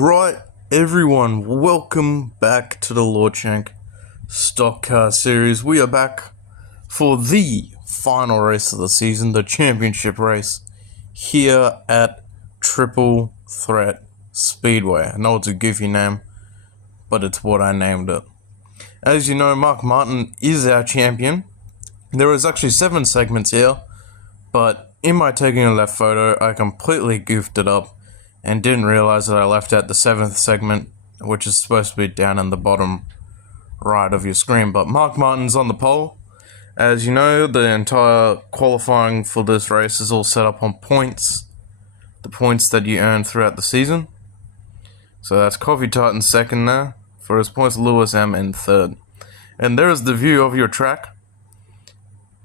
Alright, everyone, welcome back to the Lordshank Stock Car Series. We are back for the final race of the season, the championship race, here at Triple Threat Speedway. I know it's a goofy name, but it's what I named it. As you know, Mark Martin is our champion. There is actually 7 segments here, but in my taking of that photo, I completely goofed it up and didn't realize that I left out the 7th segment, which is supposed to be down in the bottom right of your screen. But Mark Martin's on the pole. As you know, the entire qualifying for this race is all set up on points, the points that you earn throughout the season. So that's Coffee Tart in second there for his points, Lewis M in third. And there's the view of your track.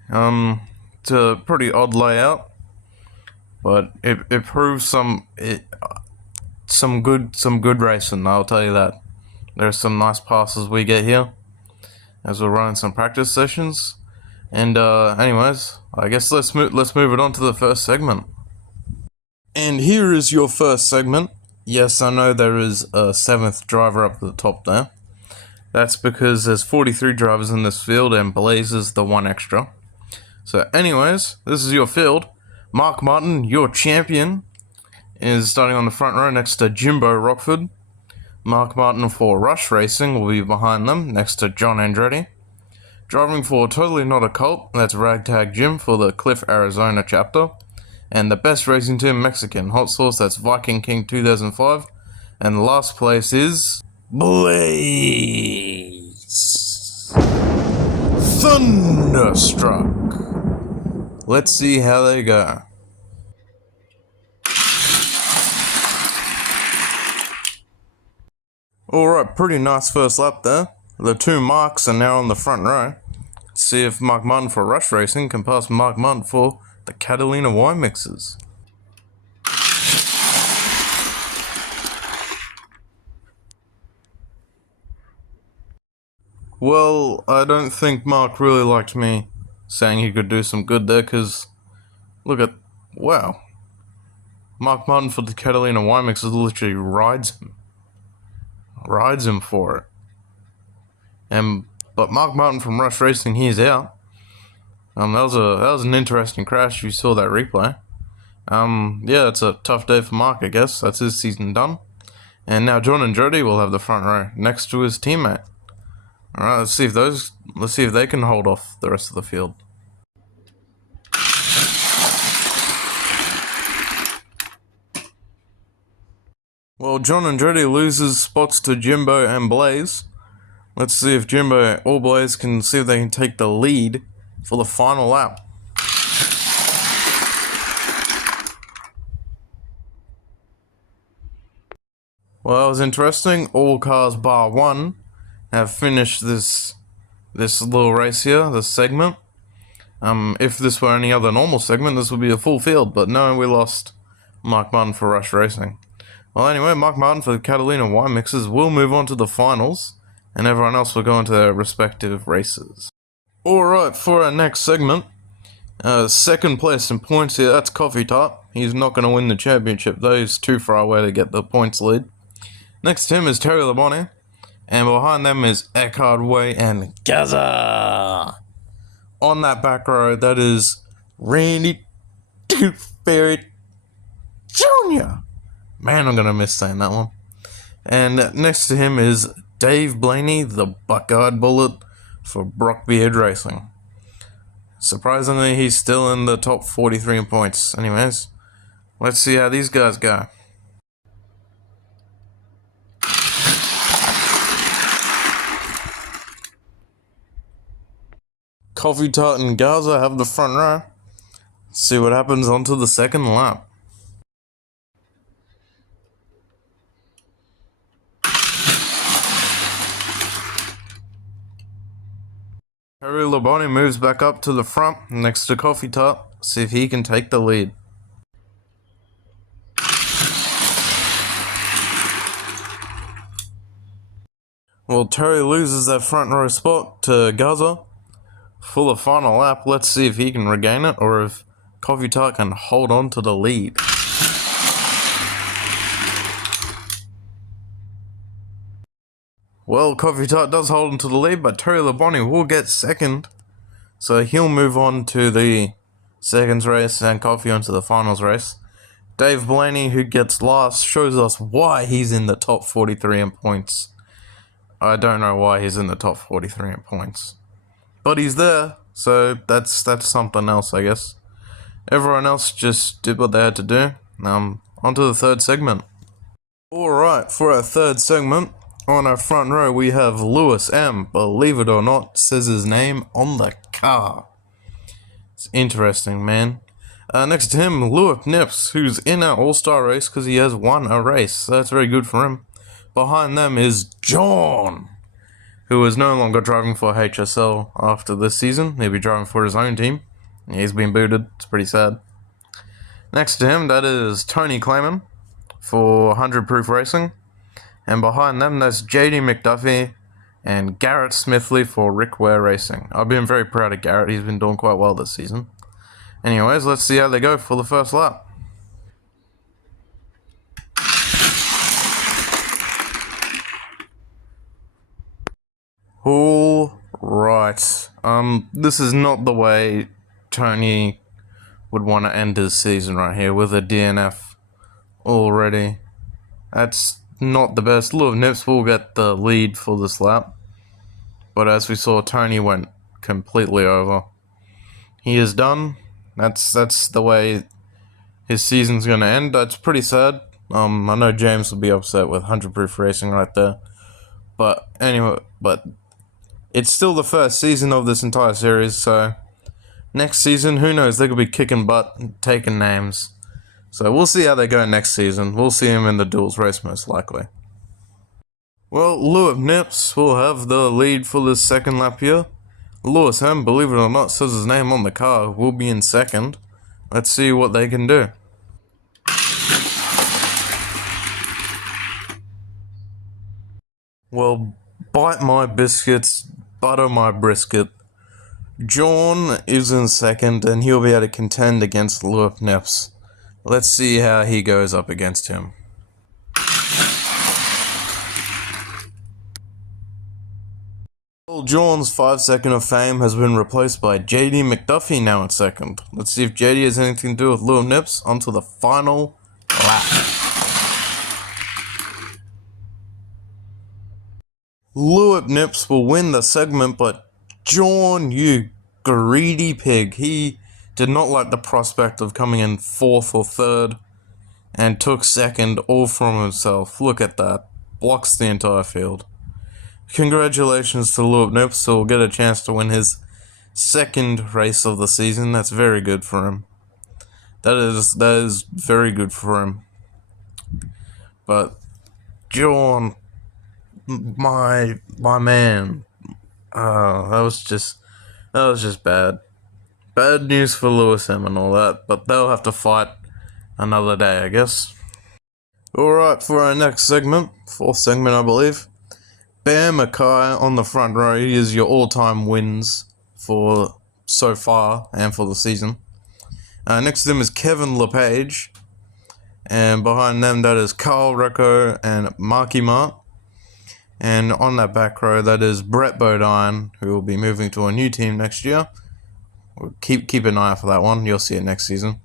It's a pretty odd layout, but it proves some good racing, I'll tell you that. There's some nice passes we get here as we're running some practice sessions. And anyways, I guess let's move it on to the first segment. And here is your first segment. Yes, I know there is a 7th driver up at the top there. That's because there's 43 drivers in this field and Blaze is the one extra. So anyways, this is your field. Mark Martin, your champion, is starting on the front row next to Jimbo Rockford. Mark Martin for Rush Racing will be behind them next to John Andretti. Driving for Totally Not a Cult, that's Ragtag Jim for the Cliff, Arizona chapter. And the Best Racing Team Mexican Hot Sauce, that's Viking King 2005. And last place is Blaze Thunderstruck. Let's see how they go. Alright, pretty nice first lap there. The 2 Marks are now on the front row. Let's see if Mark Martin for Rush Racing can pass Mark Martin for the Catalina wine mixes. Well, I don't think Mark really liked me saying he could do some good there, because look at, wow. Mark Martin for the Catalina wine mixes literally rides him for it. But Mark Martin from Rush Racing, he's out. That was an interesting crash. You saw that replay. Yeah, it's a tough day for Mark, I guess. That's his season done. And now John Andretti will have the front row next to his teammate. All right, let's see if they can hold off the rest of the field. Well, John Andretti loses spots to Jimbo and Blaze. Let's see if Jimbo or Blaze can see if they can take the lead for the final lap. Well, that was interesting. All cars bar one have finished this little race here, this segment. If this were any other normal segment, this would be a full field, but no, we lost Mark Martin for Rush Racing. Well, anyway, Mark Martin for the Catalina wine mixes will move on to the finals, and everyone else will go into their respective races. Alright, for our next segment, second place in points here, that's Coffee Tart. He's not going to win the championship though, he's too far away to get the points lead. Next to him is Terry Labonte, and behind them is Eckhard Way and Gaza. On that back row, that is Randy Tooth Fairy Jr. Man, I'm going to miss saying that one. And next to him is Dave Blaney, the Buck-eyed Bullet for Brockbeard Racing. Surprisingly, he's still in the top 43 in points. Anyways, let's see how these guys go. Coffee Tart and Gaza have the front row. Let's see what happens onto the second lap. Terry Labonte moves back up to the front next to Coffee Tart. See if he can take the lead. Well, Terry loses that front row spot to Gaza for the final lap. Let's see if he can regain it or if Coffee Tart can hold on to the lead. Well, Coffee Tart does hold into the lead, but Terry Labonte will get second. So he'll move on to the seconds race and Coffee onto the finals race. Dave Blaney, who gets last, shows us why he's in the top 43 in points. I don't know why he's in the top 43 in points. But he's there, so that's something else, I guess. Everyone else just did what they had to do. On to the third segment. Alright, for our third segment, on our front row we have Lewis M. Believe it or not, says his name on the car. It's interesting, man. Next to him, Lewis Nips, who's in our all-star race because he has won a race. So that's very good for him. Behind them is John, who is no longer driving for HSL after this season. He'll be driving for his own team. He's been booted. It's pretty sad. Next to him, that is Tony Clayman for 100 Proof Racing. And behind them, that's JD McDuffie and Garrett Smithley for Rick Ware Racing. I've been very proud of Garrett. He's been doing quite well this season. Anyways, let's see how they go for the first lap. All right. This is not the way Tony would want to end his season right here with a DNF already. That's not the best. Lewis Nips will get the lead for this lap. But as we saw, Tony went completely over. He is done. That's the way his season's going to end. That's pretty sad. I know James will be upset with 100 Proof Racing right there. But anyway, it's still the first season of this entire series, so next season, who knows, they could be kicking butt and taking names. So we'll see how they go next season. We'll see him in the duels race most likely. Well, Lewis Nips will have the lead for this second lap here. Lewis M, believe it or not, says his name on the car, will be in second. Let's see what they can do. Well, bite my biscuits, butter my brisket. John is in second, and he'll be able to contend against Lewis Nips. Let's see how he goes up against him. Well, John's 5 second of fame has been replaced by JD McDuffie now in second. Let's see if JD has anything to do with Lewis Nips onto the final lap. Lewis Nips will win the segment, but John, you greedy pig, he did not like the prospect of coming in 4th or 3rd and took second all from himself. Look at that. Blocks the entire field. Congratulations to Lewis Nips, who will get a chance to win his second race of the season. That's very good for him. That is very good for him. But John, my man, that was just bad. Bad news for Lewis M and all that, but they'll have to fight another day, I guess. Alright, for our next segment, 4th segment I believe, Bear Mackay on the front row. He is your all-time wins for so far and for the season. Next to them is Kevin LePage, and behind them that is Carl Recco and Marky Mark. And on that back row, that is Brett Bodine, who will be moving to a new team next year. Keep an eye out for that one. You'll see it next season.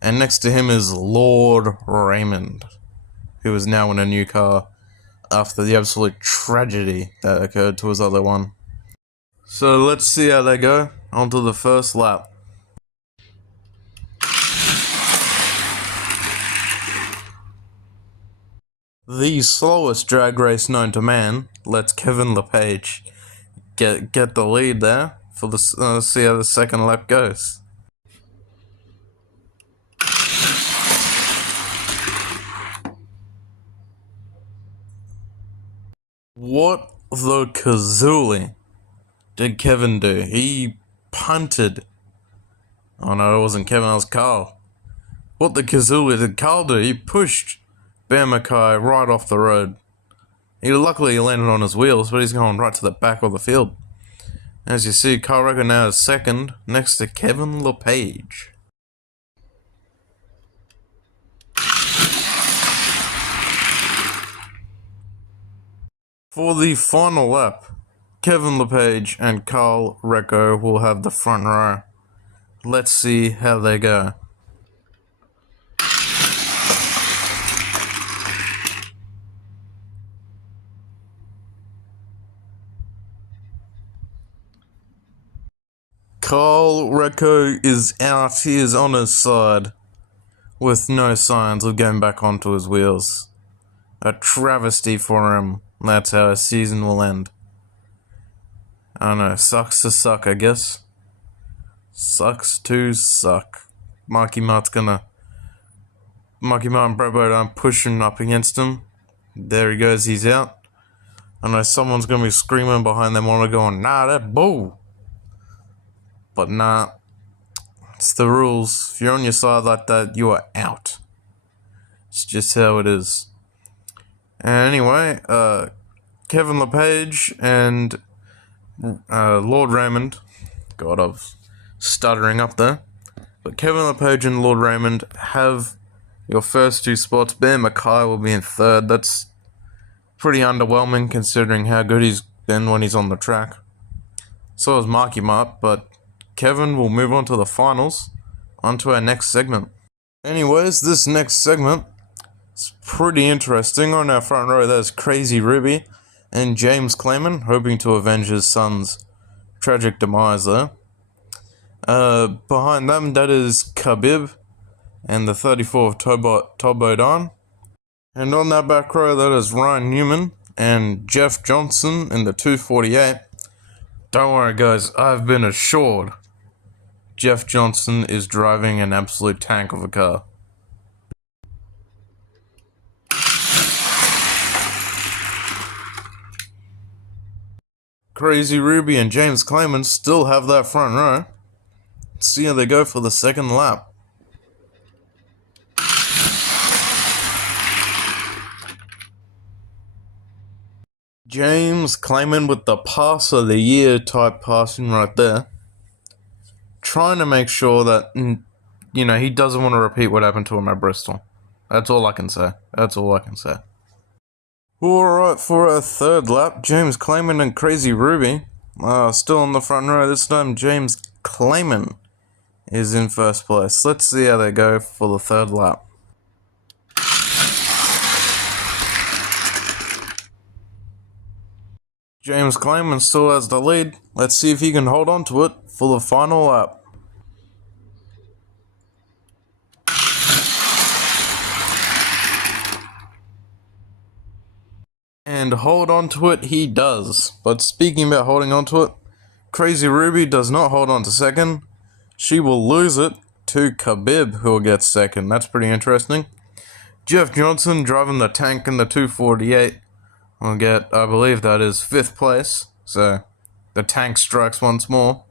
And next to him is Lord Raymond, who is now in a new car after the absolute tragedy that occurred to his other one. So let's see how they go. On to the first lap. The slowest drag race known to man lets Kevin LePage get the lead there for the see how the second lap goes. What the kazoolie did Kevin do? He punted. Oh no, it wasn't Kevin, it was Carl. What the kazoolie did Carl do? He pushed Bear Mackay right off the road. Luckily landed on his wheels, but he's going right to the back of the field. As you see, Carl Recco now is second, next to Kevin LePage. For the final lap, Kevin LePage and Carl Recco will have the front row. Let's see how they go. Carl Recco is out. He is on his side with no signs of getting back onto his wheels. A travesty for him. That's how his season will end. I don't know. Sucks to suck, I guess. Sucks to suck. Marky Mark and Brett Bodine pushing up against him. There he goes. He's out. I know someone's going to be screaming behind them on going, nah, that bull. But nah, it's the rules. If you're on your side like that, you are out. It's just how it is. And anyway, Kevin LePage and Lord Raymond. God, I was stuttering up there. But Kevin LePage and Lord Raymond have your first two spots. Bear Mackay will be in third. That's pretty underwhelming considering how good he's been when he's on the track. So is Marky Mark, but Kevin will move on to the finals, onto our next segment. Anyways, this next segment is pretty interesting. On our front row, there's Crazy Ruby and James Clayman, hoping to avenge his son's tragic demise there. Behind them, that is Khabib and the 34 of Todd Bodine. And on that back row, that is Ryan Newman and Jeff Johnson in the 248. Don't worry, guys, I've been assured Jeff Johnson is driving an absolute tank of a car. Crazy Ruby and James Clayman still have that front row. Let's see how they go for the second lap. James Clayman with the pass of the year type passing right there. Trying to make sure that, he doesn't want to repeat what happened to him at Bristol. That's all I can say. Alright, for our third lap, James Clayman and Crazy Ruby still on the front row. This time, James Clayman is in first place. Let's see how they go for the third lap. James Clayman still has the lead. Let's see if he can hold on to it for the final lap. And hold on to it he does. But speaking about holding on to it, Crazy Ruby does not hold on to second. She will lose it to Khabib, who will get second. That's pretty interesting. Jeff Johnson driving the tank in the 248 will get, I believe that is 5th place. So the tank strikes once more.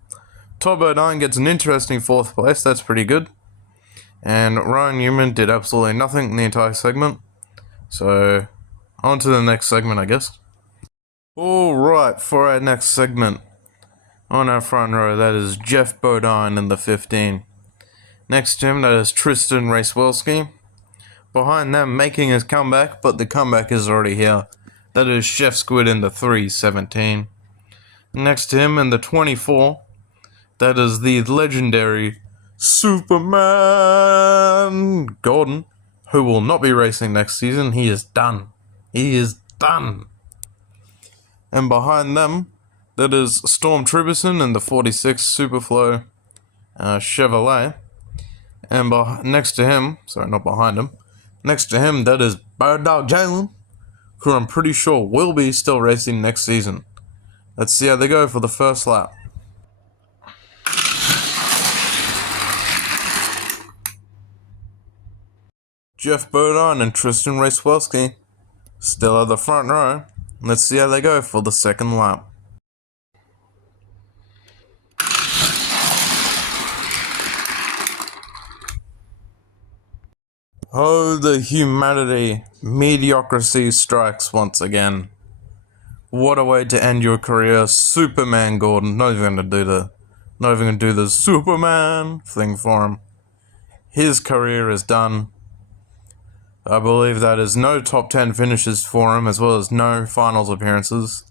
Todd Bodine gets an interesting 4th place. That's pretty good. And Ryan Newman did absolutely nothing in the entire segment. So on to the next segment, I guess. Alright, for our next segment, on our front row, that is Jeff Bodine in the 15. Next to him, that is Tristan Racewelski. Behind them, making his comeback, but the comeback is already here. That is Chef Squid in the 317. Next to him in the 24, that is the legendary Superman Gordon, who will not be racing next season. He is done. And behind them, that is Storm Truberson in the 46 Superflow Chevrolet. And next to him, that is Bird Dog Jalen, who I'm pretty sure will be still racing next season. Let's see how they go for the first lap. Jeff Bodine and Tristan Racewelski still at the front row. Let's see how they go for the second lap. Oh, the humanity. Mediocrity strikes once again. What a way to end your career. Superman Gordon. Not even gonna do the Superman thing for him. His career is done. I believe that is no top 10 finishes for him, as well as no finals appearances.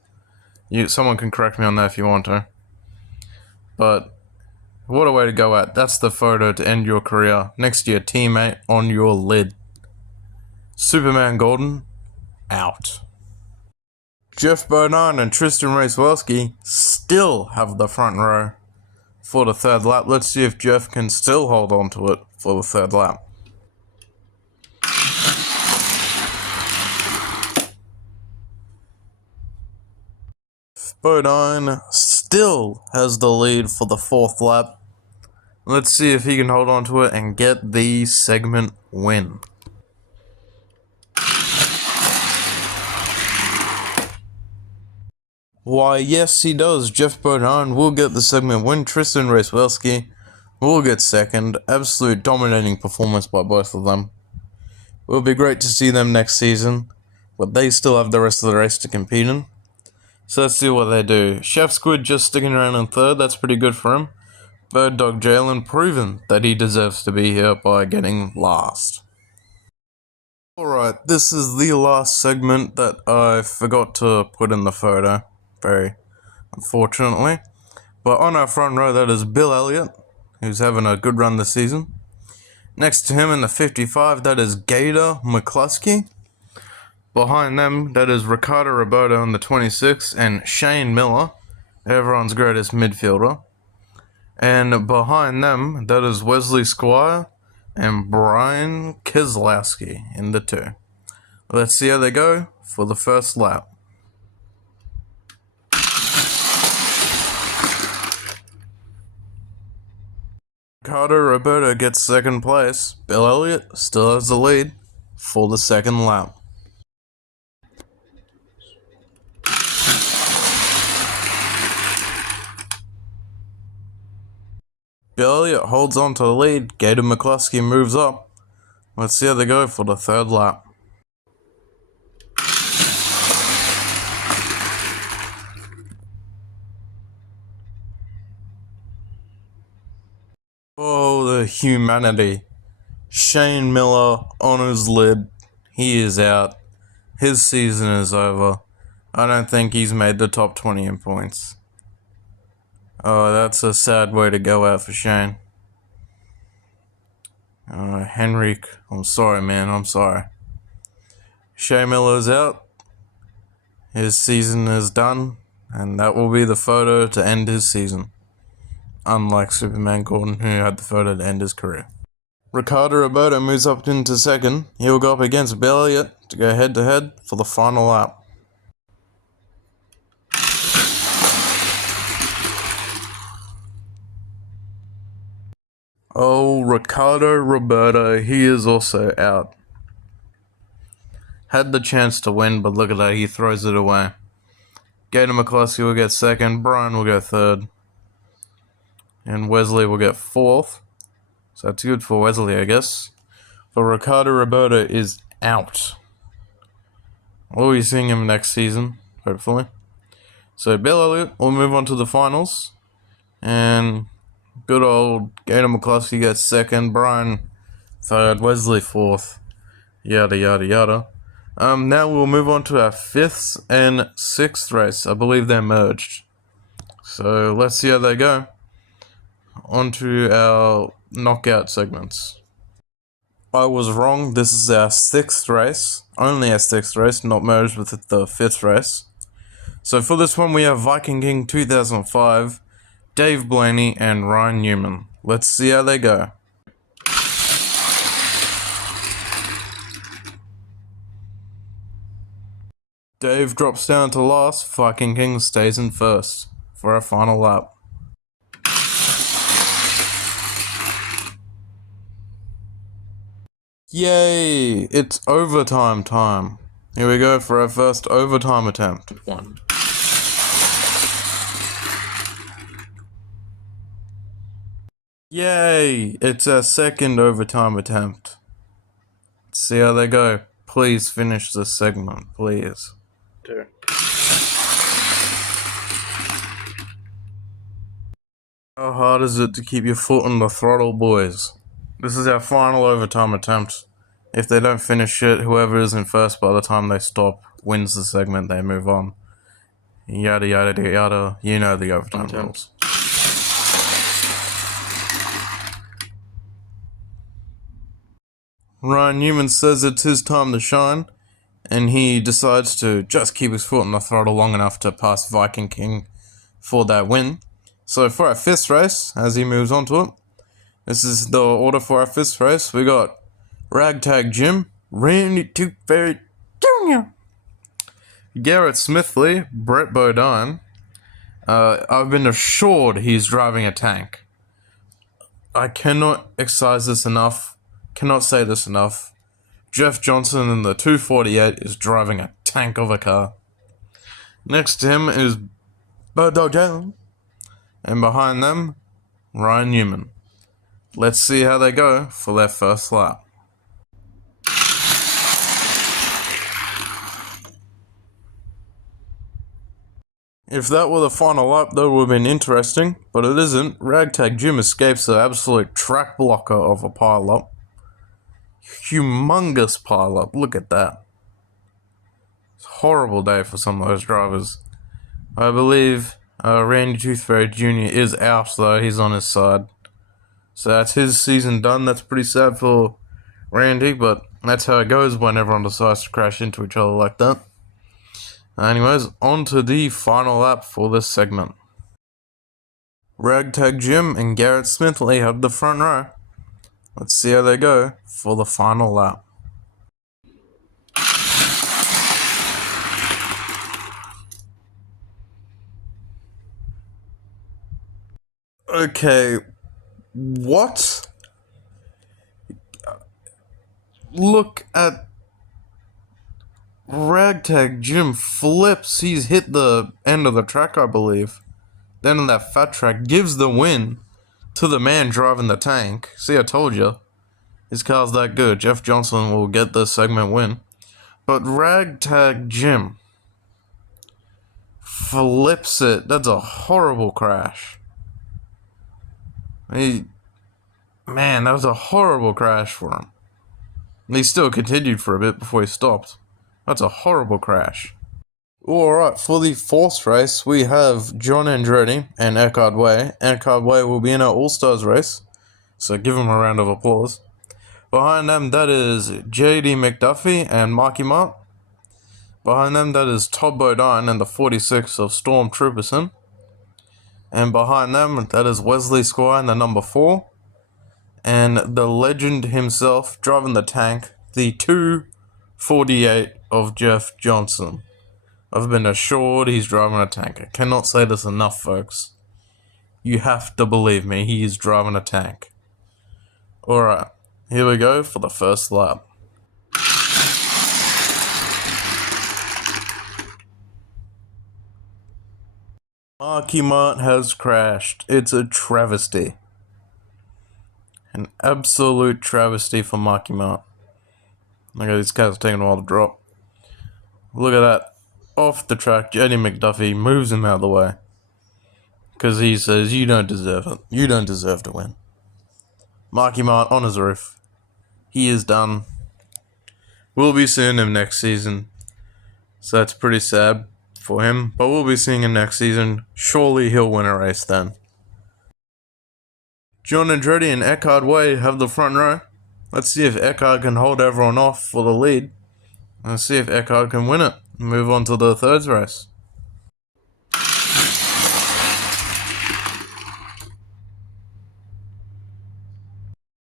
Someone can correct me on that if you want to. But what a way to go at. That's the photo to end your career next to your teammate on your lid. Superman Golden, out. Jeff Bodine and Tristan Racewelski still have the front row for the third lap. Let's see if Jeff can still hold on to it for the third lap. Bodine still has the lead for the fourth lap. Let's see if he can hold on to it and get the segment win. Why, yes, he does. Jeff Bodine will get the segment win. Tristan Racewelski will get second. Absolute dominating performance by both of them. It will be great to see them next season, but they still have the rest of the race to compete in. So let's see what they do. Chef Squid just sticking around in third. That's pretty good for him. Bird Dog Jalen proven that he deserves to be here by getting last. Alright, this is the last segment that I forgot to put in the photo. Very unfortunately. But on our front row, that is Bill Elliott, who's having a good run this season. Next to him in the 55, that is Gator McCluskey. Behind them, that is Ricardo Roberto in the 26 and Shane Miller, everyone's greatest midfielder. And behind them, that is Wesley Squire and Brian Keselowski in the 2. Let's see how they go for the first lap. Ricardo Roberto gets second place. Bill Elliott still has the lead for the second lap. Bill Elliott holds on to the lead. Gator McCluskey moves up. Let's see how they go for the third lap. Oh, the humanity. Shane Miller on his lid. He is out. His season is over. I don't think he's made the top 20 in points. Oh, that's a sad way to go out for Shane. Henrik, I'm sorry, man. I'm sorry. Shane Miller's out. His season is done. And that will be the photo to end his season. Unlike Superman Gordon, who had the photo to end his career. Ricardo Roberto moves up into second. He will go up against Bill Elliott to go head to head for the final lap. Oh, Ricardo Roberto, he is also out. Had the chance to win, but look at that, he throws it away. Gator McCluskey will get second, Brian will go third, and Wesley will get fourth. So that's good for Wesley, I guess. But Ricardo Roberto is out. We'll be seeing him next season, hopefully. So Bill Elliott will move on to the finals, and good old Gator McCluskey gets second, Brian third, Wesley fourth, yada yada yada. Now we'll move on to our fifth and sixth race. I believe they're merged. So let's see how they go. On to our knockout segments. I was wrong. This is our sixth race. Only our sixth race, not merged with the fifth race. So for this one, we have Viking King 2005, Dave Blaney, and Ryan Newman. Let's see how they go. Dave drops down to last. Viking King stays in first for our final lap. Yay! It's overtime time. Here we go for our first overtime attempt. One. Yay! It's our second overtime attempt. Let's see how they go. Please finish this segment, please. 2. How hard is it to keep your foot on the throttle, boys? This is our final overtime attempt. If they don't finish it, whoever is in first by the time they stop wins the segment, they move on. Yada yada yada, you know the overtime rules. Ryan Newman says it's his time to shine, and he decides to just keep his foot on the throttle long enough to pass Viking King for that win. So for our fifth race, as he moves on to it, this is the order for our fifth race. We got Ragtag Jim, Randy Tooth Fairy Jr., Garrett Smithley, Brett Bodine. I've been assured he's driving a tank. I cannot excise this enough, cannot say this enough. Jeff Johnson in the 248 is driving a tank of a car. Next to him is Bodo Jones, and behind them, Ryan Newman. Let's see how they go for their first lap. If that were the final lap, that would have been interesting, but it isn't. Ragtag Jim escapes the absolute track blocker of a pile-up. Humongous pile-up, look at that. It's a horrible day for some of those drivers. I believe Randy Tooth Fairy Jr. is out, though. He's on his side. So that's his season done. That's pretty sad for Randy, but that's how it goes when everyone decides to crash into each other like that. Anyways, on to the final lap for this segment. Ragtag Jim and Garrett Smithley have the front row. Let's see how they go for the final lap. Okay, what? Look at Ragtag Jim flips. He's hit the end of the track, I believe. Then on that fat track, gives the win to the man driving the tank. See, I told you. His car's that good. Jeff Johnson will get the segment win. But Ragtag Jim flips it. That's a horrible crash. Man, that was a horrible crash for him. And he still continued for a bit before he stopped. That's a horrible crash. Alright, for the fourth race, we have John Andretti and Eckhard Way. Eckhard Way will be in our All-Stars race, so give him a round of applause. Behind them, that is JD McDuffie and Marky Mark. Behind them, that is Todd Bodine and the 46 of Storm Trooperson. And behind them, that is Wesley Squire and the number 4. And the legend himself, driving the tank, the 248 of Jeff Johnson. I've been assured he's driving a tank. I cannot say this enough, folks. You have to believe me, he is driving a tank. Alright, here we go for the first lap. Marky Mark has crashed. It's a travesty. An absolute travesty for Marky Mark. Look at these cars taking a while to drop. Look at that. Off the track, JD McDuffie moves him out of the way. Because he says, you don't deserve it. You don't deserve to win. Marky Mark on his roof. He is done. We'll be seeing him next season. So that's pretty sad for him. But we'll be seeing him next season. Surely he'll win a race then. John Andretti and Eckhard Way have the front row. Let's see if Eckhard can hold everyone off for the lead. Let's see if Eckhard can win it. Move on to the third race.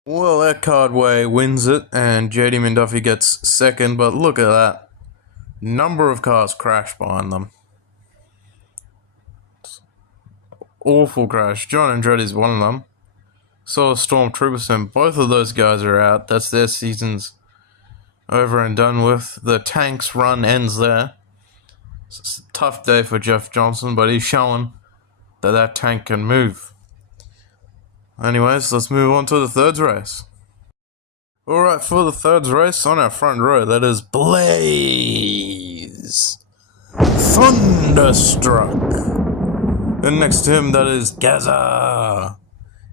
Well, Eckhard Way wins it, and JD McDuffie gets second, but look at that. Number of cars crashed behind them. Awful crash. John Andretti's one of them. So is Storm Trooperson. Both of those guys are out. That's their season's over and done with. The tank's run ends there. It's a tough day for Jeff Johnson, but he's showing that that tank can move. Anyways, let's move on to the third race. Alright, for the third race on our front row, that is Blaze Thunderstruck. And next to him, that is Gaza.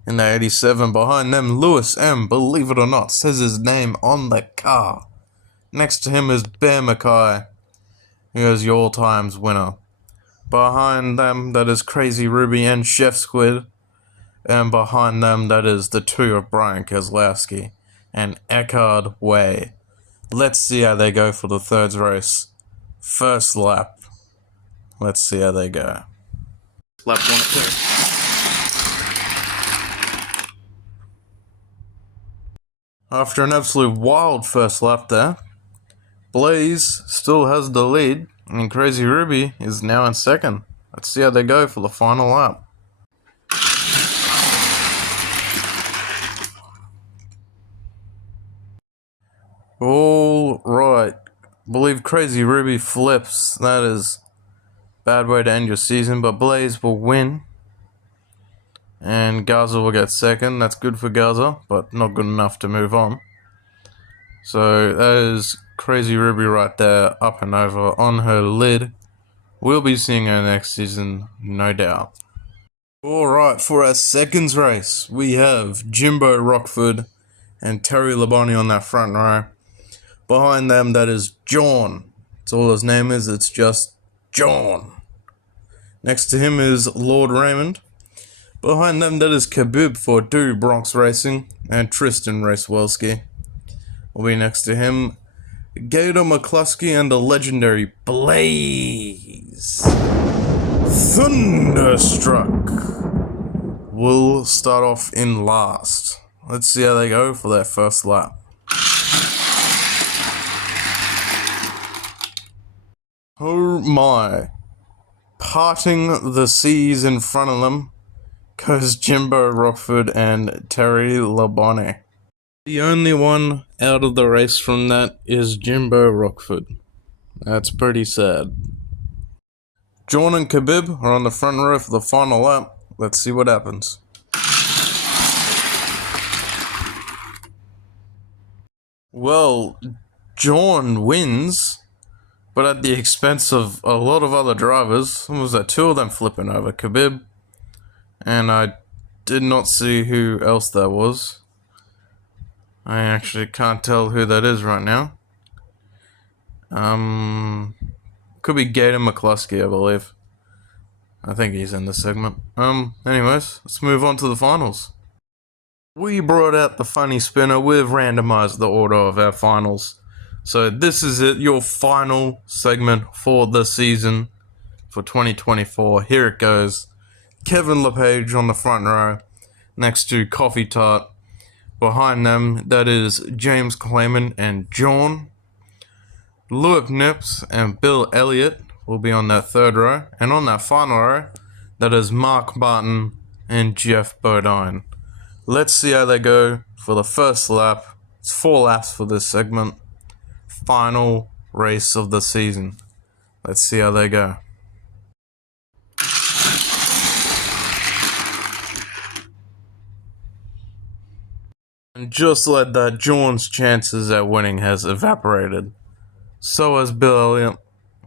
in the 87. Behind them, Lewis M, believe it or not, says his name on the car. Next to him is Bear Mackay, who is your all-times winner. Behind them, that is Crazy Ruby and Chef Squid. And behind them, that is the two of Brian Keselowski and Eckhard Way. Let's see how they go for the third race. First lap. Let's see how they go. Lap 1 or 2. After an absolute wild first lap there, Blaze still has the lead, and Crazy Ruby is now in second. Let's see how they go for the final lap. Alright, believe Crazy Ruby flips. That is a bad way to end your season, but Blaze will win. And Gaza will get second. That's good for Gaza, but not good enough to move on. So that is Crazy Ruby right there, up and over on her lid. We'll be seeing her next season, no doubt. Alright, for our seconds race, we have Jimbo Rockford and Terry Labonte on that front row. Behind them, that is John. That's all his name is, it's just John. Next to him is Lord Raymond. Behind them, that is Khabib for Do Bronx Racing and Tristan Racewelski. Will be next to him, Gator McCluskey and the legendary Blaze. Thunderstruck will start off in last. Let's see how they go for their first lap. Oh my. Parting the seas in front of them goes Jimbo Rockford and Terry Labonte. The only one out of the race from that is Jimbo Rockford. That's pretty sad. John and Khabib are on the front row for the final lap. Let's see what happens. Well, John wins, but at the expense of a lot of other drivers. What was that? Two of them flipping over. Khabib, and I did not see who else that was. I actually can't tell who that is right now. Could be Gator McCluskey, I believe. I think he's in this segment. Anyways, let's move on to the finals. We brought out the funny spinner. We've randomized the order of our finals. So this is it, your final segment for the season for 2024. Here it goes. Kevin LePage on the front row, next to Coffee Tart. Behind them, that is James Clayman and John. Lewis Nips and Bill Elliott will be on that third row. And on that final row, that is Mark Martin and Jeff Bodine. Let's see how they go for the first lap. It's 4 laps for this segment. Final race of the season. Let's see how they go. And just like that, John's chances at winning has evaporated. So has Bill Elliott.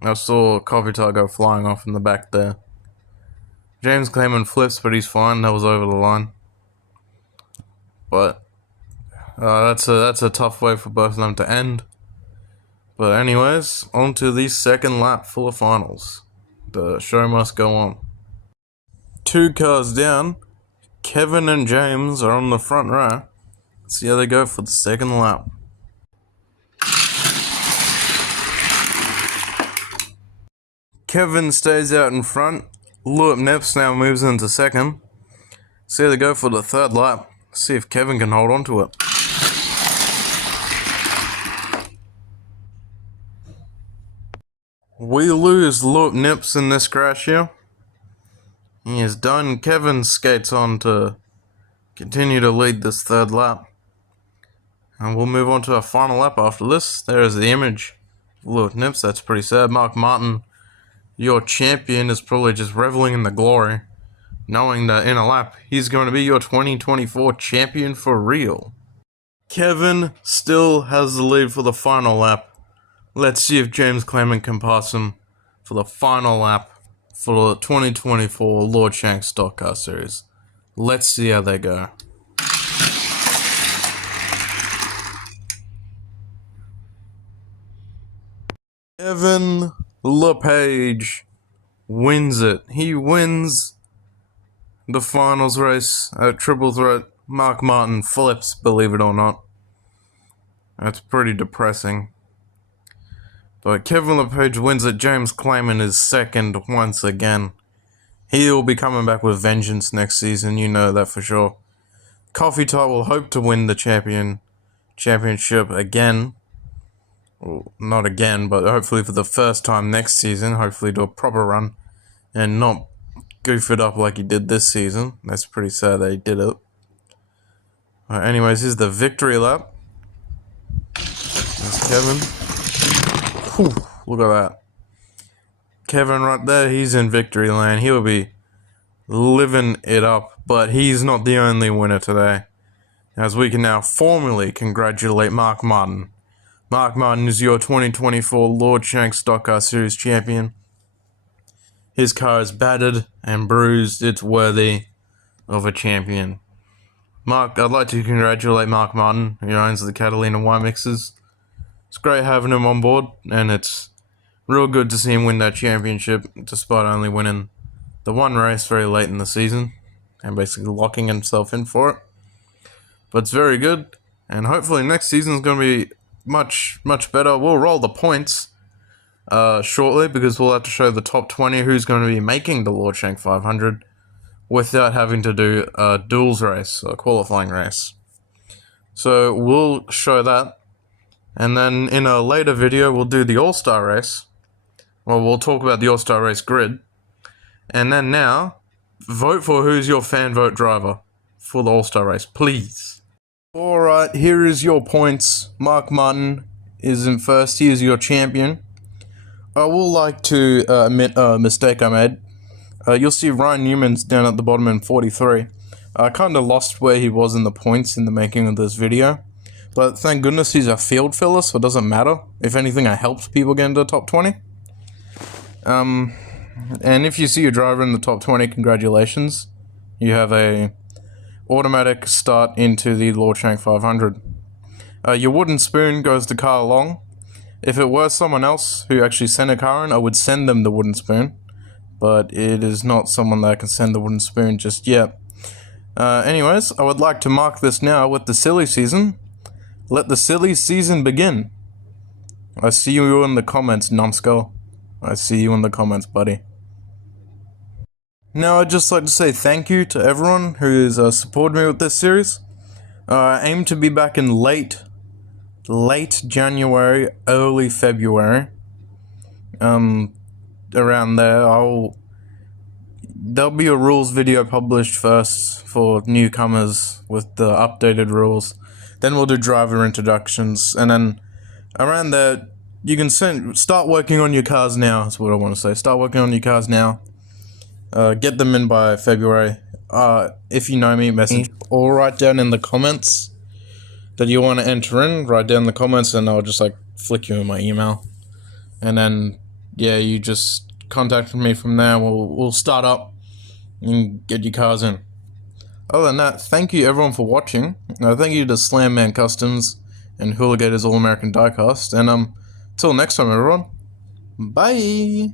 I saw Coffee Tart go flying off in the back there. James Clayman flips, but he's fine. That was over the line. But that's a tough way for both of them to end. But anyways, on to the second lap full of finals. The show must go on. 2 cars down, Kevin and James are on the front row. Let's see how they go for the second lap. Kevin stays out in front. Lewis Nips now moves into second. See how they go for the third lap. See if Kevin can hold on to it. We lose Lewis Nips in this crash here. He is done. Kevin skates on to continue to lead this third lap. And we'll move on to our final lap after this. There is the image of Lewis Nips. That's pretty sad. Mark Martin, your champion, is probably just reveling in the glory, knowing that in a lap, he's going to be your 2024 champion for real. Kevin still has the lead for the final lap. Let's see if James Clayman can pass him for the final lap for the 2024 Lord Shanks Stock Car Series. Let's see how they go. Kevin LePage wins it. He wins the finals race at Triple Threat. Mark Martin flips, believe it or not. That's pretty depressing. But Kevin LePage wins it. James Clayman is second once again. He'll be coming back with vengeance next season, you know that for sure. Coffee Tot will hope to win the championship again. Well, not again, but hopefully for the first time next season. Hopefully do a proper run and not goof it up like he did this season. That's pretty sad that he did it. Anyways, here's the victory lap. There's Kevin. Whew, look at that. Kevin right there, he's in victory lane. He'll be living it up, but he's not the only winner today, as we can now formally congratulate Mark Martin. Mark Martin is your 2024 Lord Shank Stock Car Series champion. His car is battered and bruised. It's worthy of a champion. Mark, I'd like to congratulate Mark Martin, who owns the Catalina Wine Mixers. It's great having him on board, and it's real good to see him win that championship, despite only winning the one race very late in the season, and basically locking himself in for it. But it's very good, and hopefully next season's going to be much better. We'll roll the points shortly, because we'll have to show the top 20 who's going to be making the Lord Shank 500 without having to do a duels race, a qualifying race. So we'll show that, and then in a later video we'll do the All-Star race. Well, we'll talk about the All-Star race grid, and then now vote for who's your fan vote driver for the All-Star race, please. Alright, here is your points. Mark Martin is in first. He is your champion. I will like to admit a mistake I made. You'll see Ryan Newman's down at the bottom in 43. I kind of lost where he was in the points in the making of this video. But thank goodness he's a field filler, so it doesn't matter. If anything, I helped people get into the top 20. And if you see your driver in the top 20, congratulations. You have a automatic start into the Lord Shank 500. Your wooden spoon goes to Carl Long. If it were someone else who actually sent a car in, I would send them the wooden spoon. But it is not someone that can send the wooden spoon just yet. Anyways, I would like to mark this now with the silly season. Let the silly season begin. I see you in the comments, numbskull. I see you in the comments, buddy. Now, I'd just like to say thank you to everyone who has supported me with this series. I aim to be back in late January, early February. Around there, there'll be a rules video published first for newcomers with the updated rules. Then we'll do driver introductions, and then around there, you can start working on your cars now. That's what I want to say. Start working on your cars now. Get them in by February. If you know me, message or write down in the comments that you want to enter in. Write down in the comments, and I'll just like flick you in my email. And then yeah, you just contact me from there. We'll start up and get your cars in. Other than that, thank you everyone for watching. Thank you to Slam Man Customs and Hooligators All American Diecast. And till next time, everyone. Bye.